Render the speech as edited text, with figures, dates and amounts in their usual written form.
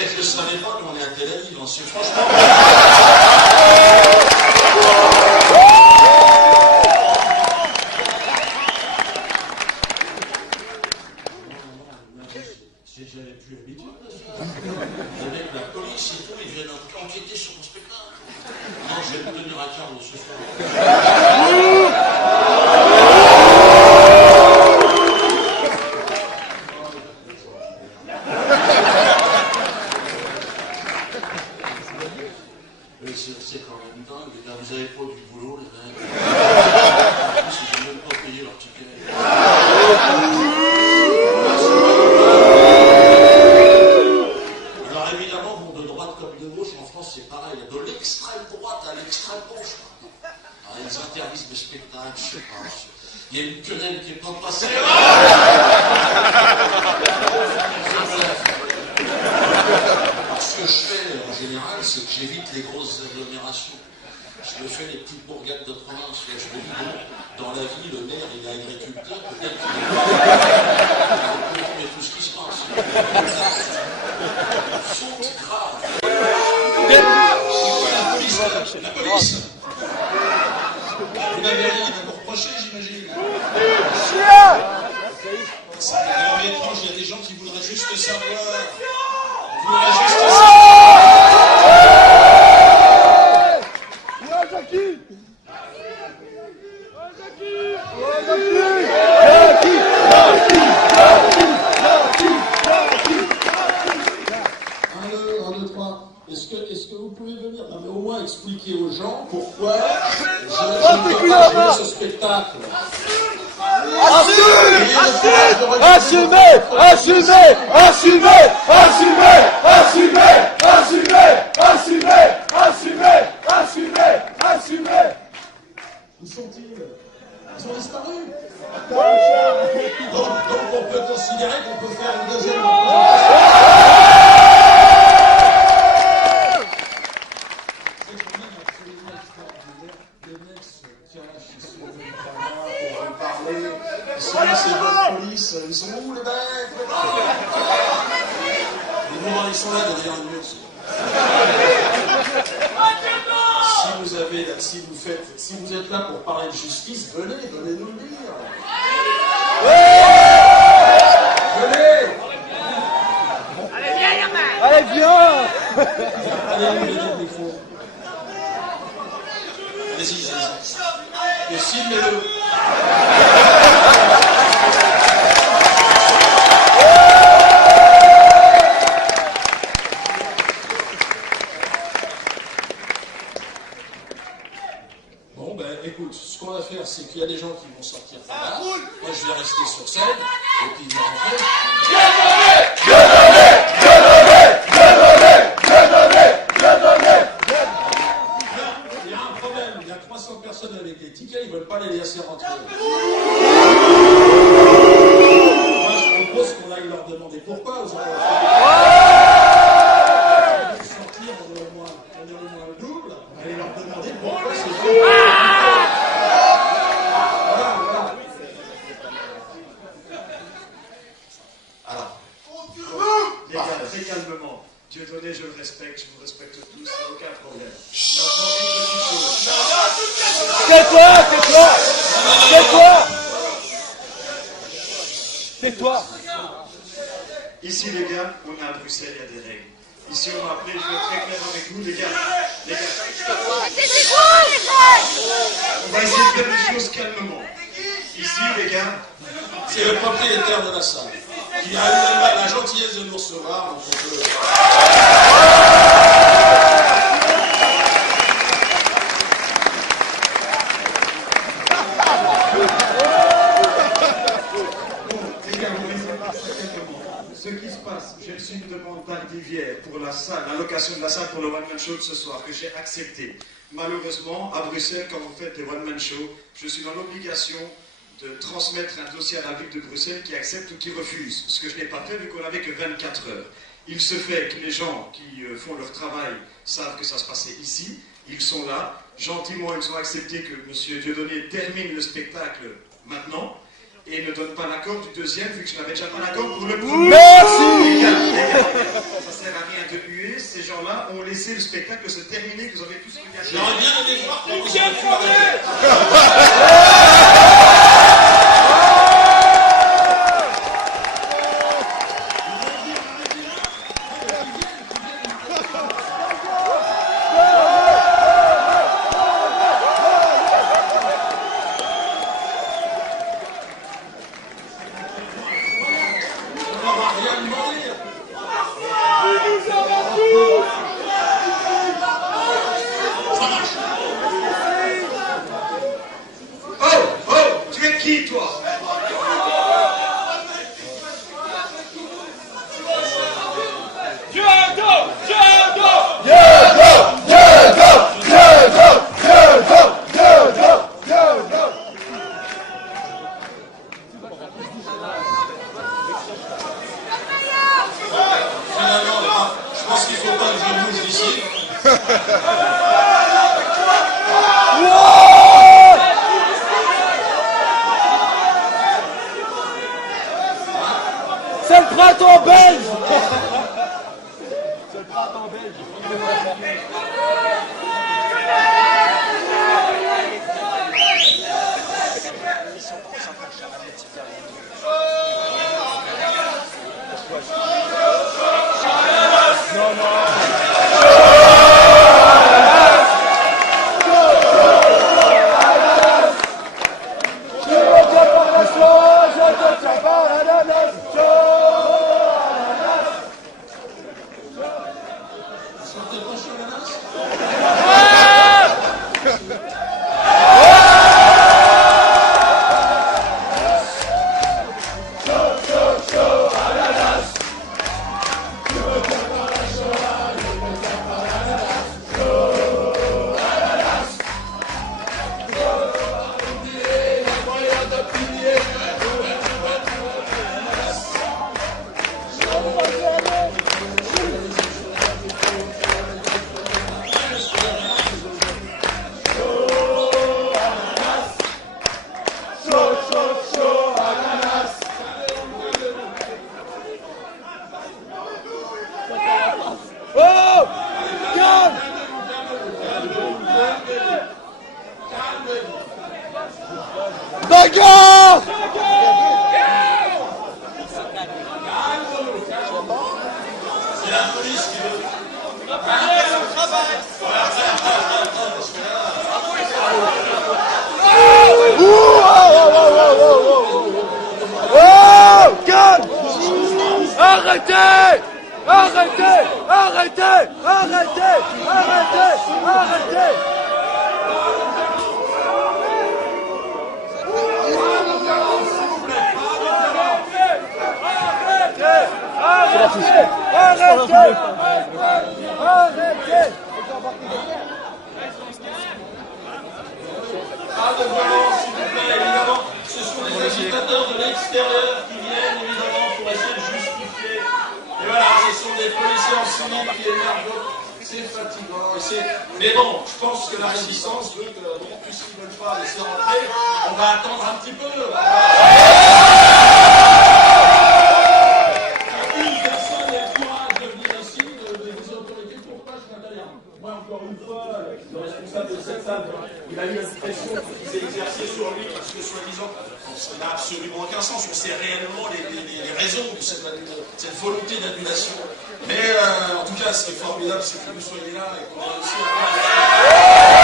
Et je ne savais pas qu'on est à Tel Aviv, c'est franchement... J'avais plus l'habitude de ça. Avec la police et tout, ils viennent enquêter sur mon spectacle. Non, je vais me tenir à Carlo ce soir. C'est quand même dingue, les gars, vous avez pas du boulot, les mecs. En plus, ils n'ont même pas payé leur ticket. Alors évidemment, bon, de droite comme de gauche, en France c'est pareil, de l'extrême droite à l'extrême gauche. Alors, ils interdisent le spectacle, je sais pas. Il y a une querelle qui n'est pas passée. Ce que je fais en général, c'est que j'évite les grosses agglomérations. Je me fais les petites bourgades de province. Je me dis, bon, dans la vie, le maire, il est agriculteur, peut-être qu'il est tout ce qui se passe. Faute grave. La police. Vous n'avez rien à vous reprocher, j'imagine. C'est vraiment étrange, il y a des gens qui voudraient juste savoir. Est-ce que vous pouvez venir au moins expliquer aux gens pourquoi je ne peux pas jouer ce spectacle? Assumez. Où sont-ils? Ils ont disparu. Donc on peut considérer qu'on peut faire une deuxième c'est votre police, ils sont où les mecs? Ils sont là derrière le mur. Si vous êtes là pour parler de justice, venez nous le dire. Venez. Allez, viens, Yerma. Allez, viens. Allez, nous le micro. Allez-y. Et filmez-le. Bon, ben, écoute, ce qu'on va faire, c'est qu'il y a des gens qui vont sortir par là. Moi, je vais rester sur scène, et puis ils vont rentrer. Il y a un problème, il y a 300 personnes avec des tickets, ils ne veulent pas les laisser rentrer. Moi, je propose qu'on aille leur demander pourquoi aux enfants. Sortir, on est au moins le double, on va aller leur demander pourquoi c'est fait. Voilà. Alors, les gars, très calmement. Dieudonné, je le respecte, je vous respecte tous, aucun problème. Tais-toi. Ici, les gars, on est à Bruxelles, il y a des règles. Ici, on m'a appelé, je vais être très clair avec vous, les gars. On va essayer de faire les choses calmement. Ici, les gars, c'est le propriétaire de la salle qui a eu la gentillesse de nous recevoir. Donc on peut... Ce qui se passe, j'ai reçu une demande tardivière pour la salle, la location de la salle pour le one-man show de ce soir, que j'ai accepté. Malheureusement, à Bruxelles, quand vous faites des one-man show, je suis dans l'obligation de transmettre un dossier à la ville de Bruxelles qui accepte ou qui refuse, ce que je n'ai pas fait vu qu'on n'avait que 24 heures. Il se fait que les gens qui font leur travail savent que ça se passait ici, ils sont là, gentiment ils ont accepté que M. Dieudonné termine le spectacle maintenant, et ne donne pas l'accord du deuxième, vu que je n'avais déjà pas l'accord pour le premier. Merci. Les gars, ça sert à rien de ont laissé le spectacle se terminer, que vous avez tous regardé. J'aurais bien aimé voir comment vous Michel Fondé. Tu es qui, toi? Finalement, je pense qu'il ne faut pas que je bouge d'ici. C'est le printemps belge. C'est le printemps belge. Oh! Calme! Bagarre! C'est la police qui veut. Oh! Calme! Arrêtez! Arrêtez! Arrêtez! Arrêtez! Arrêtez! Arrêtez! Arrêtez! Arrêtez! Arrêtez! Pas de violence, s'il vous plaît, évidemment. Ce sont des agitateurs de l'extérieur qui viennent, évidemment, pour essayer de justifier. Et voilà, ce sont des policiers en civil qui énervent. C'est fatigant. Mais bon, je pense que la résistance veut que, bon, puisqu'ils ne veulent pas laisser rentrer, on va attendre un petit peu. Une personne a le courage de venir ici, des autorités, pourquoi je m'intéresse? Moi, encore une fois, le responsable de cette salle, il a eu une pression qui s'est exercée sur lui parce que, soi-disant, ça n'a absolument aucun sens. On sait réellement les raisons de cette volonté d'annulation. Mais en tout cas, ce qui est formidable, c'est que vous soyez là et qu'on a réussi à faire.